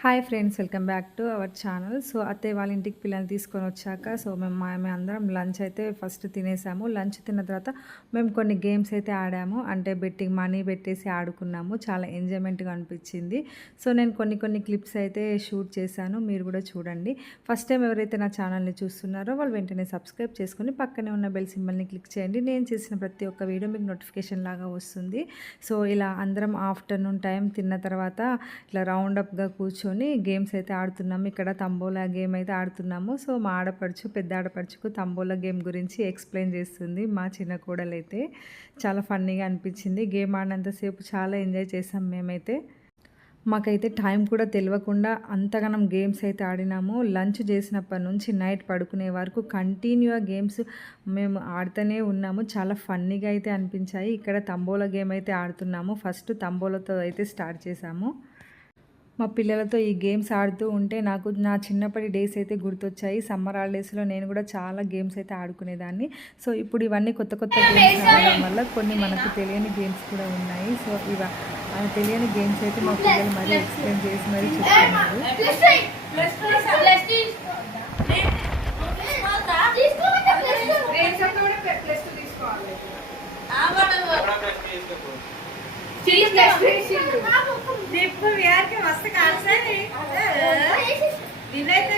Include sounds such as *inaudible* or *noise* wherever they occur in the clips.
Hi friends welcome back to our channel. So అత్తయ్య వాళ్ళ ఇంటికి పిల్లల్ని తీసుకొని వచ్చాక సో మేము మా మేము అందరం లంచ్ అయితే ఫస్ట్ తినేసాము. లంచ్ తిన్న తర్వాత మేము కొన్ని గేమ్స్ అయితే ఆడాము. అంటే బెట్టింగ్ మనీ పెట్టేసి ఆడుకున్నాము. చాలా ఎంజాయ్మెంట్గా అనిపించింది. సో నేను కొన్ని కొన్ని క్లిప్స్ అయితే షూట్ చేశాను. మీరు కూడా చూడండి. ఫస్ట్ టైం ఎవరైతే నా ఛానల్ని చూస్తున్నారో వాళ్ళు వెంటనే సబ్స్క్రైబ్ చేసుకొని పక్కనే ఉన్న బెల్ సింబల్ని క్లిక్ చేయండి. నేను చేసిన ప్రతి ఒక్క వీడియో మీకు నోటిఫికేషన్ లాగా వస్తుంది. సో ఇలా అందరం ఆఫ్టర్నూన్ టైం తిన్న తర్వాత ఇలా రౌండ్ అప్గా కూర్చొని గేమ్స్ అయితే ఆడుతున్నాము ఇక్కడ తంబోలా గేమ్ అయితే ఆడుతున్నాము. సో మా ఆడపడుచు పెద్ద ఆడపడుచుకు తంబోలా గేమ్ గురించి ఎక్స్ప్లెయిన్ చేస్తుంది మా చిన్న కోడలైతే. చాలా ఫన్నీగా అనిపించింది. గేమ్ ఆడినంతసేపు చాలా ఎంజాయ్ చేసాం మేమైతే. మాకైతే టైం కూడా తెలియకుండా అంతగానం గేమ్స్ అయితే ఆడినాము. లంచ్ చేసినప్పటి నుంచి నైట్ పడుకునే వరకు కంటిన్యూగా గేమ్స్ మేము ఆడుతూనే ఉన్నాము. చాలా ఫన్నీగా అయితే అనిపించాయి. ఇక్కడ తంబోలా గేమ్ అయితే ఆడుతున్నాము. ఫస్ట్ తంబోలతో అయితే స్టార్ట్ చేసాము. మా పిల్లలతో ఈ గేమ్స్ ఆడుతూ ఉంటే నాకు నా చిన్నప్పటి డేస్ అయితే గుర్తొచ్చాయి సమ్మర్ హాలిడేస్లో నేను కూడా చాలా గేమ్స్ అయితే ఆడుకునేదాన్ని సో ఇప్పుడు ఇవన్నీ కొత్త కొత్త గేమ్స్ ఆడడం వల్ల కొన్ని మనకు తెలియని గేమ్స్ కూడా ఉన్నాయి సో ఇవ తెలియని గేమ్స్ అయితే మా పిల్లలు మరీ ఎక్స్ప్లెయిన్ చేసి మరీ చెప్తున్నారు ఇప్పుడు వ్యారికి మస్తు కాల్సాయి వినైతే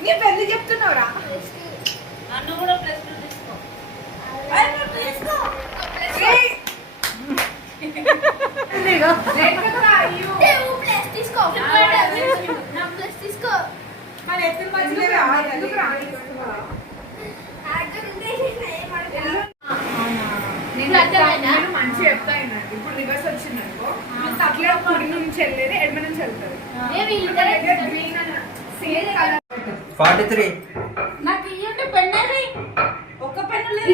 నీ పెళ్ళి చెప్తున్నావురా? నన్ను కూడా ప్లస్ టూ తీసుకో. తీసుకో. మన ఎత్తుల మధ్యలో ఎందుకు రా? నుంచి వెళ్ళేది ఎడమ నుంచి వెళ్తుంది. Forty three. నాకు ఇయ్యండి పెన్నది. ఒక పెన్ను లేదు.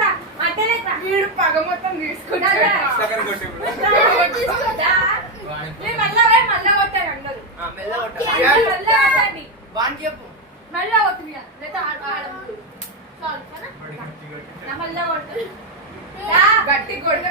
రా. వీడు పగ మొత్తం తీసుకుంటాడు నేను మళ్ళా ఇక. లేదా మళ్ళా కొట్టు. గట్టి కొడితే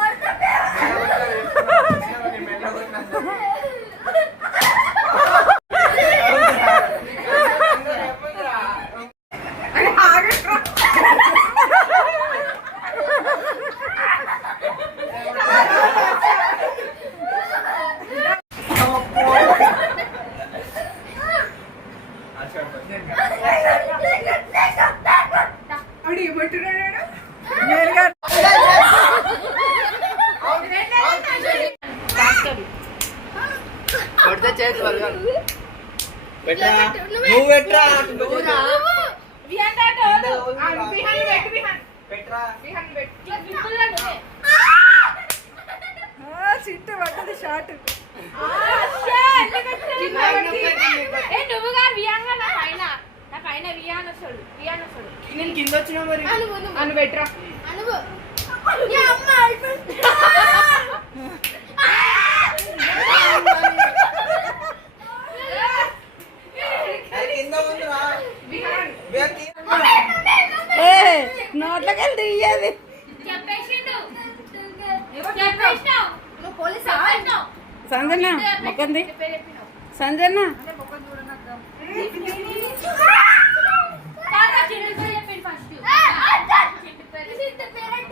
నువ్వు పెట్టరా నువ్వు రా. చిట్టు పడ్డది షార్ట్ నువ్వుగా వియాంగా నా పైన నా పైన వియాన్ వస్తాడు వియాన్ వస్తాడు కింద వచ్చినా మరి అను తీ- నోట్లోకి వెళ్ళి తీయాలి సంజన మొక్కంది సంజన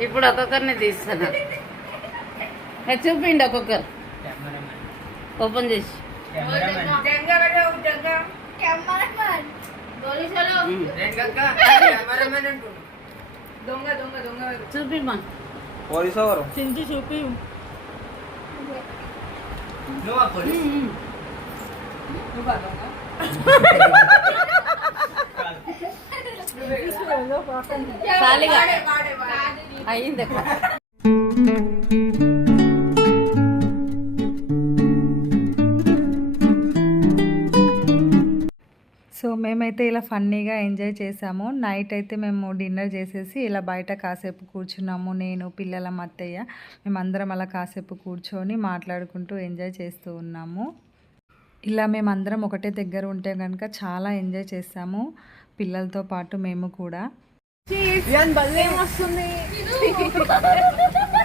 ఇప్పుడు ఒక్కొక్కరిని తీస్తాను ఏ, చూపిండి ఒక్కొక్కరు ఓపెన్ చేసి ఉమ్. దొంగ దొంగ దొంగ చూపిమ్మా పోలీసు ఎవరు చించి చూపి నువ్వా పోలీస్ ఉమ్. చాలిగా అయింది. సో మేమైతే ఇలా ఫన్నీగా ఎంజాయ్ చేసాము. నైట్ అయితే మేము డిన్నర్ చేసేసి ఇలా బయట కాసేపు కూర్చున్నాము. నేను పిల్లల అత్తయ్య మేమందరం అలా కాసేపు కూర్చొని మాట్లాడుకుంటూ ఎంజాయ్ చేస్తూ ఉన్నాము. ఇలా మేమందరం ఒకటే దగ్గర ఉంటే కనుక చాలా ఎంజాయ్ చేసాము. పిల్లలతో పాటు మేము కూడా. *laughs*